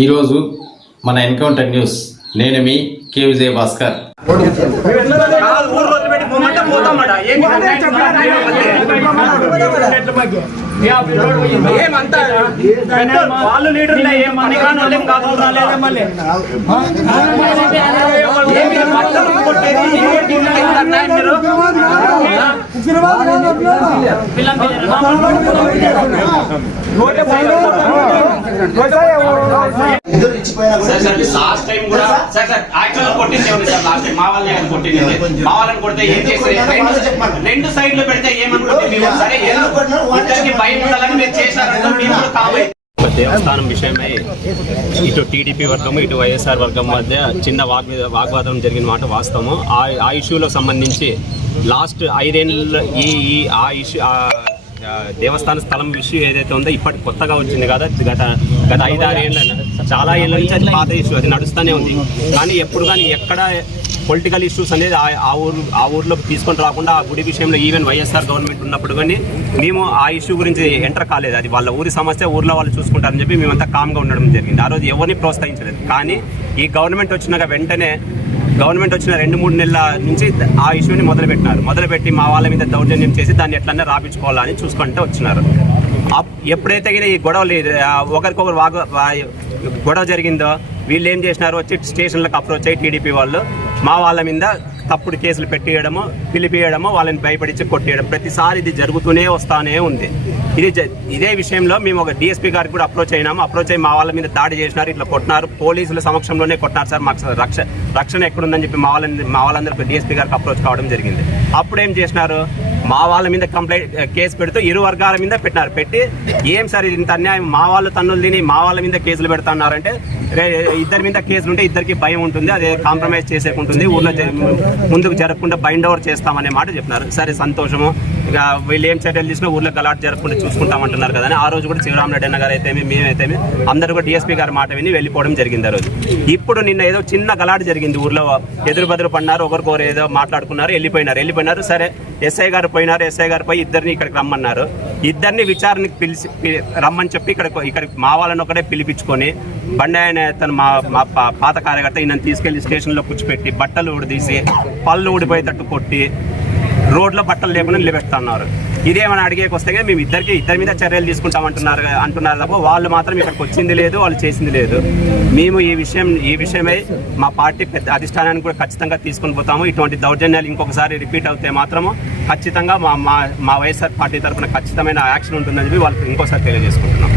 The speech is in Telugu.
ఈరోజు మన ఎన్కౌంటర్ న్యూస్. నేను మీ కే విజయ్ భాస్కర్. కాదు, వాళ్ళు లీడర్లే ఏం వాళ్ళేం కాదు లాస్ట్ టైం కూడా సార్ సార్ యాక్చువల్ కొట్టింది ఎవరు సార్ లాస్ట్ టైం మా వాళ్ళని కదా కొట్టింది? మా వాళ్ళని కొడితే ఏం చేస్తారు రెండు- రెండు సైడ్లు పెడితే ఏమనుకుంటే మీరు సరే ఏదో ఇద్దరికి భయం ఉండాలని మీరు చేశారంటే మీరు కూడా కావాలి దేవస్థానం విషయమై ఇటు టీడీపీ వర్గము ఇటు వైఎస్ఆర్ వర్గం మధ్య చిన్న వాగ్వి వాగ్వాదం జరిగిన మాట వాస్తవము. ఆ ఆ ఇష్యూలో సంబంధించి లాస్ట్ ఐదేళ్ళ ఈ ఈ ఆ ఇష్యూ దేవస్థాన స్థలం ఇష్యూ ఏదైతే ఉందో ఇప్పటి కొత్తగా వచ్చింది కదా గత గత ఐదారు ఏళ్ళ చాలా ఏళ్ళ నుంచి అది పాత ఇష్యూ అది నడుస్తూనే ఉంది. కానీ ఎప్పుడు కానీ ఎక్కడ పొలిటికల్ ఇష్యూస్ అనేది ఆ- ఊరు ఆ ఊర్లో తీసుకొని రాకుండా ఆ గుడి విషయంలో ఈవెన్ వైఎస్ఆర్ గవర్నమెంట్ ఉన్నప్పుడు కానీ మేము ఆ ఇష్యూ గురించి ఎంటర్ కాలేదు. అది వాళ్ళ ఊరి సమస్య ఊర్లో వాళ్ళు చూసుకుంటారని చెప్పి మేమంతా కామ్గా ఉండడం జరిగింది. ఆ రోజు ఎవరిని ప్రోత్సహించలేదు. కానీ ఈ గవర్నమెంట్ వచ్చినాక వెంటనే గవర్నమెంట్ వచ్చిన రెండు మూడు నెలల నుంచి ఆ ఇష్యూని మొదలుపెట్టినారు. మొదలుపెట్టి మా వాళ్ళ మీద దౌర్జన్యం చేసి దాన్ని ఎట్లన్నా రాపించుకోవాలని చూసుకుంటూ వచ్చినారు. అప్- ఎప్పుడైతే ఈ గొడవలు ఒకరికొకరు వాగు గొడవ జరిగిందో వీళ్ళు ఏం చేసినారు? వచ్చి స్టేషన్లకు అప్రోచ్ అయ్యి టీడీపీ వాళ్ళు మా వాళ్ళ మీద తప్పుడు కేసులు పెట్టియడము పిలిపియడము వాళ్ళని భయపడించి కొట్టేయడం. ప్రతిసారి ఇది జరుగుతూనే వస్తానే ఉంది. ఇది ఇదే విషయంలో మేము ఒక డిఎస్పీ గారికి కూడా అప్రోచ్ అయినాము. అప్రోచ్ అయ్యి మా వాళ్ళ మీద దాడి చేసినారు ఇట్లా కొట్టినారు. పోలీసుల సమక్షంలోనే కొట్టినారు సార్. మాకు రక్ష రక్షణ ఎక్కడుందని చెప్పి మా వాళ్ళని మా వాళ్ళందరూ డిఎస్పీ గారికి అప్రోచ్ కావడం జరిగింది. అప్పుడు ఏం చేసినారు? మా వాళ్ళ మీద కంప్లైంట్ కేసు పెడుతూ ఇరు వర్గాల మీద పెట్టినారు. పెట్టి ఏం సార్ ఇంత అన్యాయం? మా వాళ్ళు తన్నులు తిని మా వాళ్ళ మీద కేసులు పెడుతున్నారంటే ఇద్దరి మీద కేసులు ఉంటే ఇద్దరికి భయం ఉంటుంది అదే కాంప్రమైజ్ చేసేకుంటుంది ఊళ్ళో ముందుకు జరగకుండా బైండ్ ఓవర్ చేస్తామనే మాట చెప్పినారు. సరే సంతోషము. ఇక వీళ్ళు ఏం చర్యలు తీసుకున్నా ఊర్లో గలాట్ జరగకుండా చూసుకుంటామంటున్నారు కదా అని ఆ రోజు కూడా శివరామరెడ్డి అన్న గారు అయితే మేమైతే అందరూ కూడా డిఎస్పీ గారి మాట విని వెళ్ళిపోవడం జరిగింది ఆ రోజు. ఇప్పుడు నిన్న ఏదో చిన్న గలాట్ జరిగింది ఊర్లో. ఎదురు బదురు పడినారు ఒకరికొకరు ఏదో మాట్లాడుకున్నారు వెళ్ళిపోయినారు. వెళ్ళిపోయినారు సరే ఎస్ఐ గారు పోయినారు ఎస్ఐ గారు పోయి ఇద్దరిని ఇక్కడికి రమ్మన్నారు. ఇద్దరిని విచారణకి పిలిచి రమ్మని చెప్పి ఇక్కడ ఇక్కడికి మా వాళ్ళని ఒకటే పిలిపించుకొని బండి ఆయన తను మా మా పాత కార్యకర్త ఈయన తీసుకెళ్ళి స్టేషన్లో కూర్చోపెట్టి బట్టలు ఊడదీసి పళ్ళు ఊడిపోయేటట్టు కొట్టి రోడ్లో బట్టలు లేకుండా నిలబెడుతున్నారు ఇదేమని అడిగేకి వస్తే మేము ఇద్దరికి ఇద్దరి మీద చర్యలు తీసుకుంటామంటున్నారు అంటున్నారు తప్ప వాళ్ళు మాత్రం ఇక్కడికి వచ్చింది లేదు వాళ్ళు చేసింది లేదు. మేము ఈ విషయం ఈ విషయమై మా పార్టీ పెద్ద అధిష్టానాన్ని కూడా ఖచ్చితంగా తీసుకుని పోతాము. ఇటువంటి దౌర్జన్యాలు ఇంకొకసారి రిపీట్ అవుతే మాత్రము ఖచ్చితంగా మా మా మా వైఎస్ఆర్ పార్టీ తరఫున ఖచ్చితమైన యాక్షన్ ఉంటుందని చెప్పి వాళ్ళకి ఇంకోసారి తెలియజేసుకుంటున్నాం.